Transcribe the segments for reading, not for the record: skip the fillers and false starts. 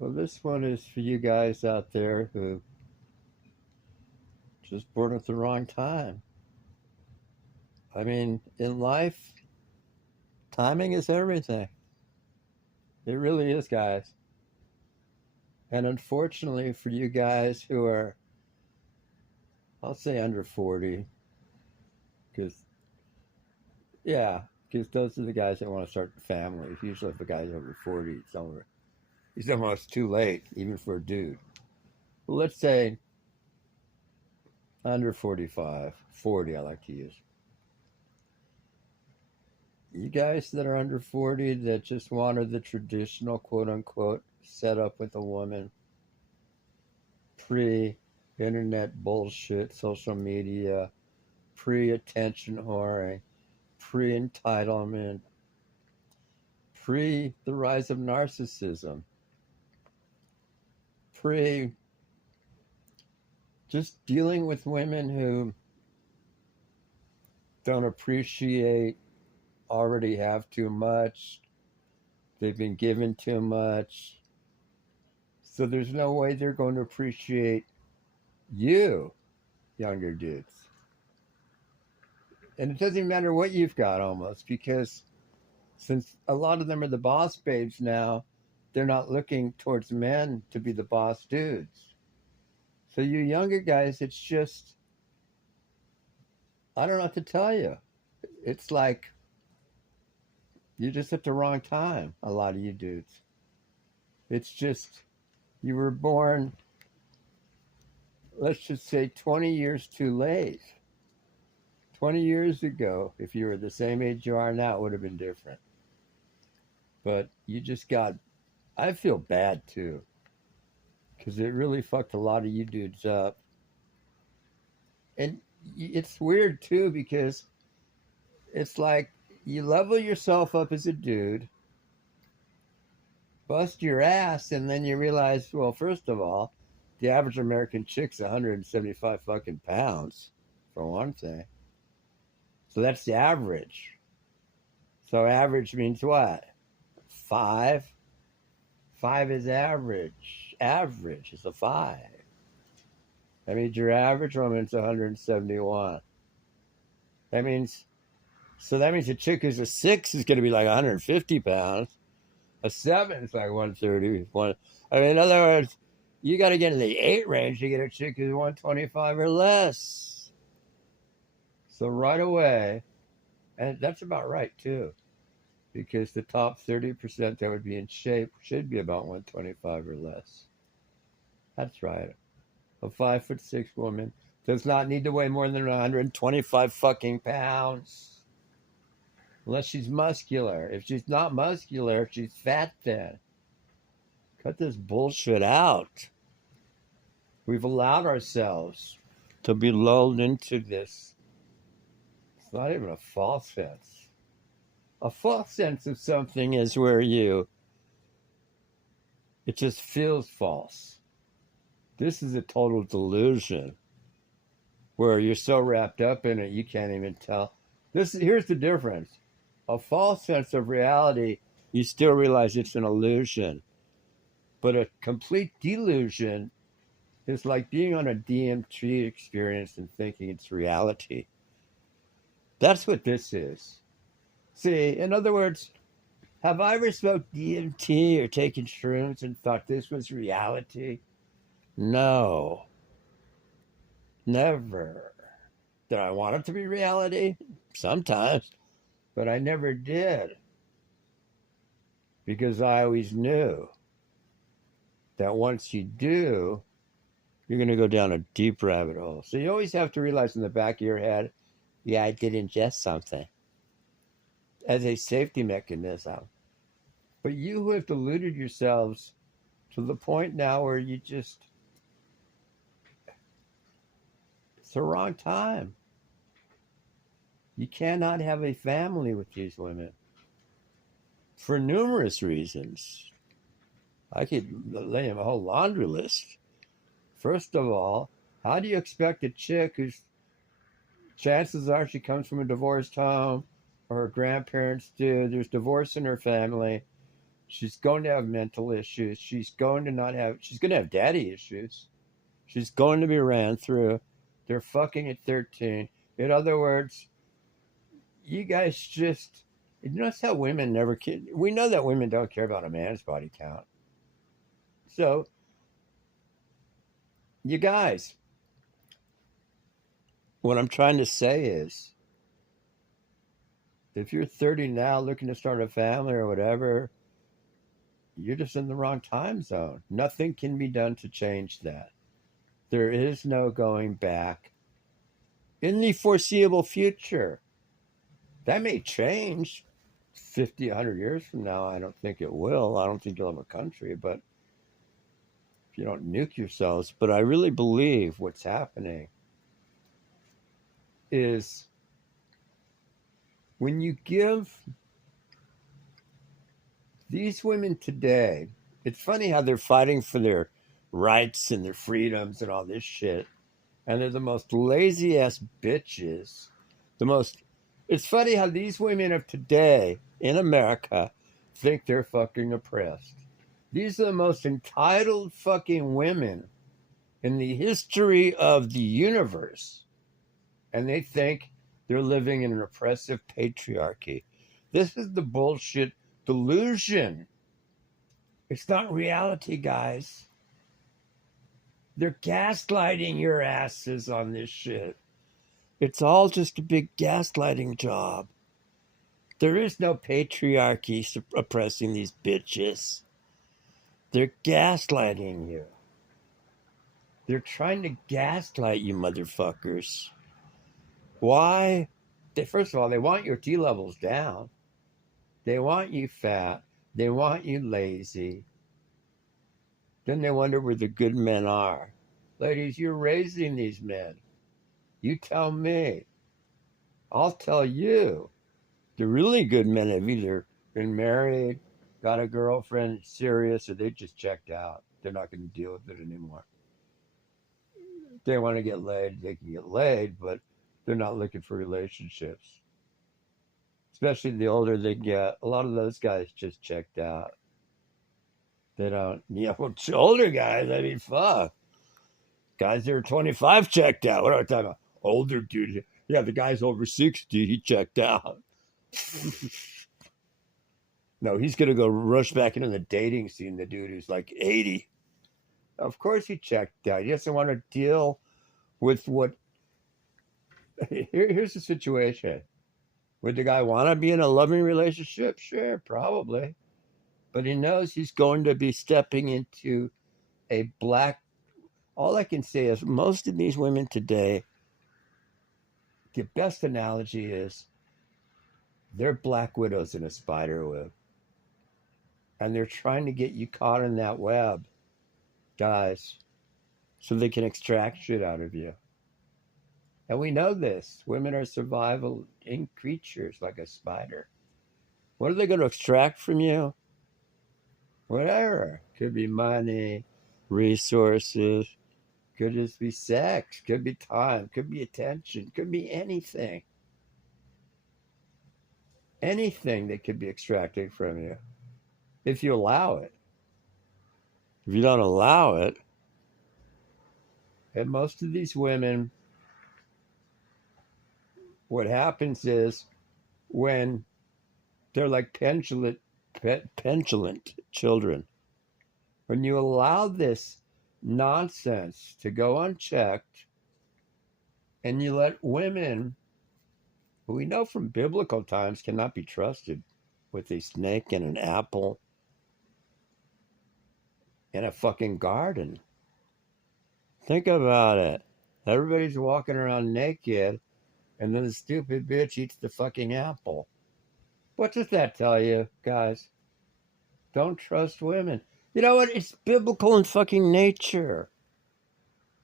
Well, this one is for you guys out there who just born at the wrong time. I mean, in life, timing is everything. It really is, guys. And unfortunately for you guys who are, I'll say under 40, because, yeah, because those are the guys that want to start families. Usually if a guy's over 40, he's almost too late, even for a dude. Well, let's say under 45, 40, I like to use. You guys that are under 40 that just wanted the traditional quote unquote setup with a woman, pre internet bullshit, social media, pre attention whoring, pre entitlement, pre the rise of narcissism, pre just dealing with women who don't appreciate, already have too much, they've been given too much. So there's no way they're going to appreciate you, younger dudes. And it doesn't even matter what you've got almost, because since a lot of them are the boss babes now, they're not looking towards men to be the boss dudes. So you younger guys, it's just, I don't know what to tell you. It's like you're just at the wrong time, a lot of you dudes. It's just, you were born, let's just say 20 years too late. 20 years ago, if you were the same age you are now, it would have been different. But you just got, I feel bad too, because it really fucked a lot of you dudes up. And it's weird too, because it's like you level yourself up as a dude, bust your ass, and then you realize, well, first of all, the average American chick's 175 fucking pounds, for one thing. So that's the average. So average means what? 5. 5 is average. Average is a 5. That means your average woman's 171. That means a chick who's a 6 is going to be like 150 pounds. A 7 is like 130. In other words, you got to get in the 8 range to get a chick who's 125 or less. So right away, and that's about right too, because the top 30% that would be in shape should be about 125 or less. That's right. A 5'6" woman does not need to weigh more than 125 fucking pounds. Unless she's muscular. If she's not muscular, she's fat then. Cut this bullshit out. We've allowed ourselves to be lulled into this. It's not even a false sense. A false sense of something is where it just feels false. This is a total delusion where you're so wrapped up in it you can't even tell. Here's the difference. A false sense of reality, you still realize it's an illusion. But a complete delusion is like being on a DMT experience and thinking it's reality. That's what this is. See, in other words, have I ever smoked DMT or taken shrooms and thought this was reality? No. Never. Did I want it to be reality? Sometimes. But I never did. Because I always knew that once you do, you're going to go down a deep rabbit hole. So you always have to realize in the back of your head, yeah, I did ingest something as a safety mechanism. But you have deluded yourselves to the point now where you just, it's the wrong time. You cannot have a family with these women for numerous reasons. I could lay him a whole laundry list. First of all, how do you expect a chick whose chances are she comes from a divorced home, or her grandparents do, there's divorce in her family, She's going to have mental issues. She's going to have daddy issues. She's going to be ran through. They're fucking at 13. In other words, you guys just, you notice how women never care. We know that women don't care about a man's body count. So, you guys, what I'm trying to say is, if you're 30 now looking to start a family or whatever, you're just in the wrong time zone. Nothing can be done to change that. There is no going back in the foreseeable future. That may change 50, 100 years from now. I don't think it will. I don't think you'll have a country, but if you don't nuke yourselves. But I really believe what's happening is when you give these women today, it's funny how they're fighting for their rights and their freedoms and all this shit. And they're the most lazy ass bitches. It's funny how these women of today in America think they're fucking oppressed. These are the most entitled fucking women in the history of the universe. And they think they're living in an oppressive patriarchy. This is the bullshit delusion. It's not reality, guys. They're gaslighting your asses on this shit. It's all just a big gaslighting job. There is no patriarchy oppressing these bitches. They're gaslighting you. They're trying to gaslight you, motherfuckers. Why? First of all, they want your T levels down. They want you fat. They want you lazy. Then they wonder where the good men are. Ladies, you're raising these men. You tell me. I'll tell you. The really good men have either been married, got a girlfriend, serious, or they just checked out. They're not going to deal with it anymore. If they want to get laid, they can get laid, but they're not looking for relationships. Especially the older they get. A lot of those guys just checked out. They don't, older guys, I mean, fuck. Guys that are 25 checked out. What are we talking about? Older dude. Yeah, the guy's over 60, he checked out. No, he's going to go rush back into the dating scene, the dude who's like 80. Of course he checked out. He doesn't want to deal with what... Here's the situation. Would the guy want to be in a loving relationship? Sure, probably. But he knows he's going to be stepping into a black... All I can say is most of these women today, the best analogy is they're black widows in a spider web. And they're trying to get you caught in that web, guys, so they can extract shit out of you. And we know this. Women are survival creatures like a spider. What are they going to extract from you? Whatever. Could be money, resources, could just be sex, could be time, could be attention, could be anything. Anything that could be extracted from you. If you allow it. If you don't allow it, and most of these women, what happens is when they're like petulant children, when you allow this nonsense to go unchecked and you let women who we know from biblical times cannot be trusted with a snake and an apple in a fucking garden. Think about it. Everybody's walking around naked, and then the stupid bitch eats the fucking apple. What does that tell you, guys? Don't trust women. You know what? It's biblical in fucking nature.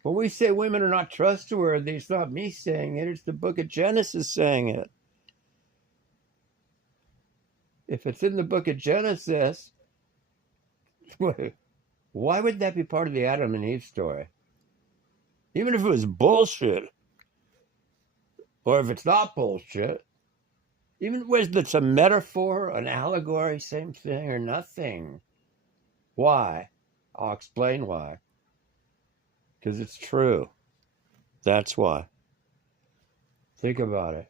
When we say women are not trustworthy, it's not me saying it. It's the book of Genesis saying it. If it's in the book of Genesis, why would that be part of the Adam and Eve story? Even if it was bullshit, or if it's not bullshit, Even whether it's a metaphor, an allegory, same thing or nothing. Why? I'll explain why. Because it's true. That's why. Think about it.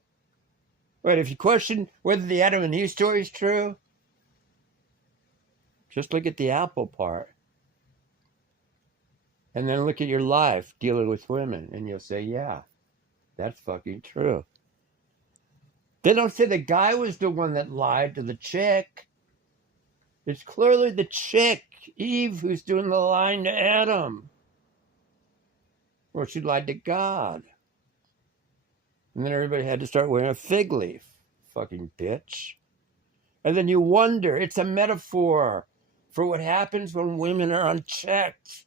Wait, if you question whether the Adam and Eve story is true, just look at the apple part. And then look at your life dealing with women, and you'll say, yeah, that's fucking true. They don't say the guy was the one that lied to the chick. It's clearly the chick, Eve, who's doing the lying to Adam. Or she lied to God. And then everybody had to start wearing a fig leaf. Fucking bitch. And then you wonder, it's a metaphor for what happens when women are unchecked.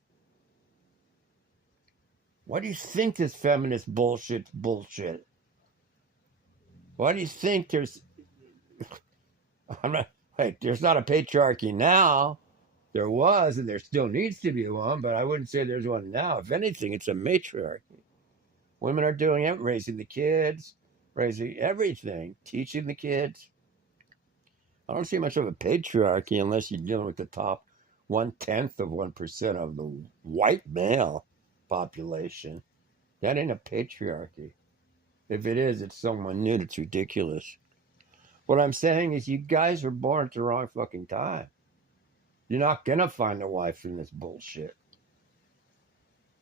Why do you think this feminist bullshit's bullshit? Why do you think there's not a patriarchy now? There was, and there still needs to be one, but I wouldn't say there's one now. If anything, it's a matriarchy. Women are doing it, raising the kids, raising everything, teaching the kids. I don't see much of a patriarchy unless you're dealing with the top 0.1% of the white male population. That ain't a patriarchy. If it is, it's so minute, it's ridiculous. What I'm saying is you guys were born at the wrong fucking time. You're not going to find a wife in this bullshit.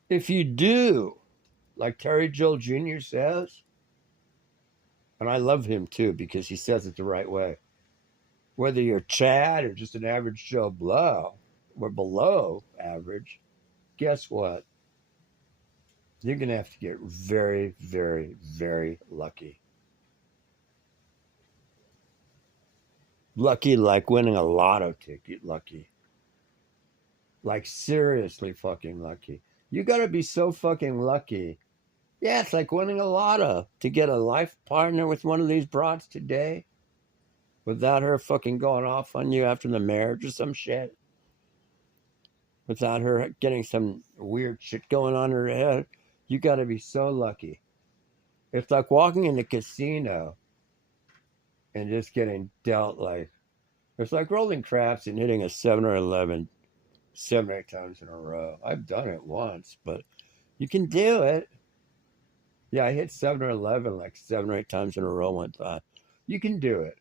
If you do, like Terry Joel Jr. says, and I love him too because he says it the right way, whether you're Chad or just an average Joe Blow or below average, guess what? You're going to have to get very, very, very lucky. Lucky like winning a lotto ticket lucky. Like seriously fucking lucky. You got to be so fucking lucky. Yeah, it's like winning a lotto to get a life partner with one of these broads today without her fucking going off on you after the marriage or some shit. Without her getting some weird shit going on in her head. You got to be so lucky. It's like walking in the casino and just getting dealt like, it's like rolling craps and hitting a 7 or 11 7 or 8 times in a row. I've done it once, but you can do it. Yeah, I hit 7 or 11 like 7 or 8 times in a row one time. You can do it,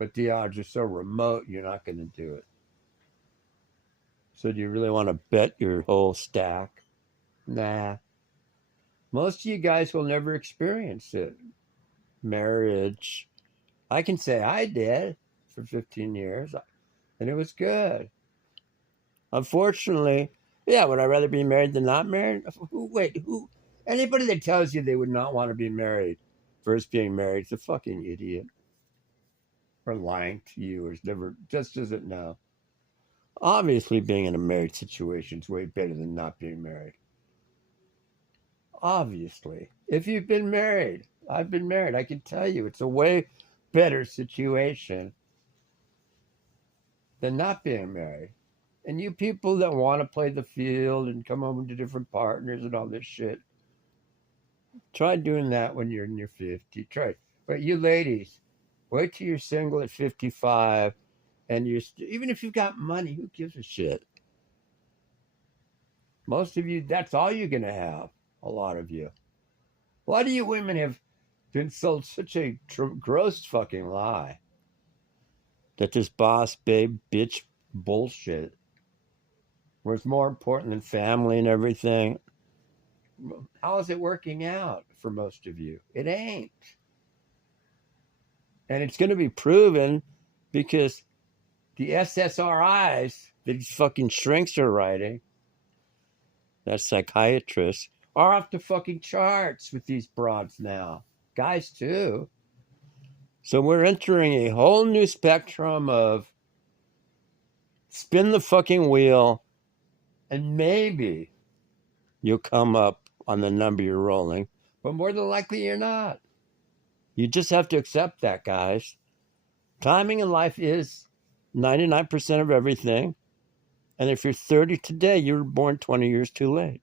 but the odds are so remote, you're not going to do it. So do you really want to bet your whole stack? Nah. Most of you guys will never experience it. Marriage. I can say I did for 15 years, and it was good. Unfortunately, yeah, would I rather be married than not married? Who? Anybody that tells you they would not want to be married versus being married is a fucking idiot. Or lying to you, or just doesn't know. Obviously, being in a married situation is way better than not being married. Obviously. If you've been married, I've been married, I can tell you it's a way better situation than not being married. And you people that want to play the field and come home to different partners and all this shit, try doing that when you're in your 50s. Try. But you ladies, wait till you're single at 55 and even if you've got money, who gives a shit? Most of you, that's all you're going to have. A lot of you. A lot of you women have been sold such a gross fucking lie that this boss, babe, bitch bullshit, where it's more important than family and everything. How is it working out for most of you? It ain't. And it's going to be proven because the SSRIs that these fucking shrinks are writing, that psychiatrists, are off the fucking charts with these broads now. Guys, too. So we're entering a whole new spectrum of spin the fucking wheel and maybe you'll come up on the number you're rolling. But more than likely, you're not. You just have to accept that, guys. Timing in life is 99% of everything. And if you're 30 today, you were born 20 years too late.